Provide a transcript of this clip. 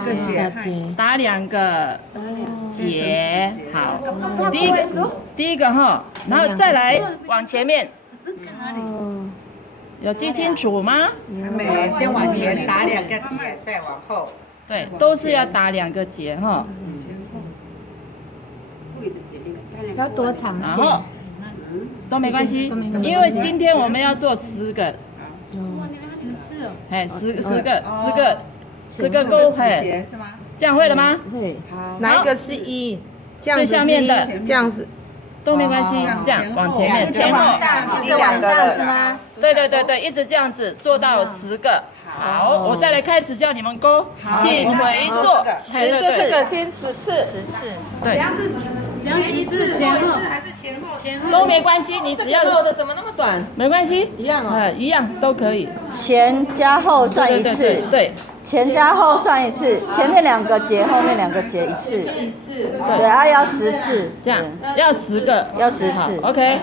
个结，打2个结，好，第一个哈，然后再来往前面，有记清楚吗？没，先往前打2个结，再往后。对，都是要打2个结哈。要多长然后都没关系，因为今天我们要做10个。10次哦。哎，10个勾，哎，这样会了吗？会。好，哪一个是1？这样最子下面的这样子。都没关系，这样往前面，前后。自己2个了。是吗？对，一直这样子做到10个。好，我再来开始叫你们勾，请回坐。这个先10次。10次。对，这样10次前后还是前后？都没关系，你只要我的怎么那么短？没关系，一样哦。一样都可以。前加后算1次，对，前加后算1次，前面2个结，后面2个结1次，对，要10次，这样要10个，要10次。 OK。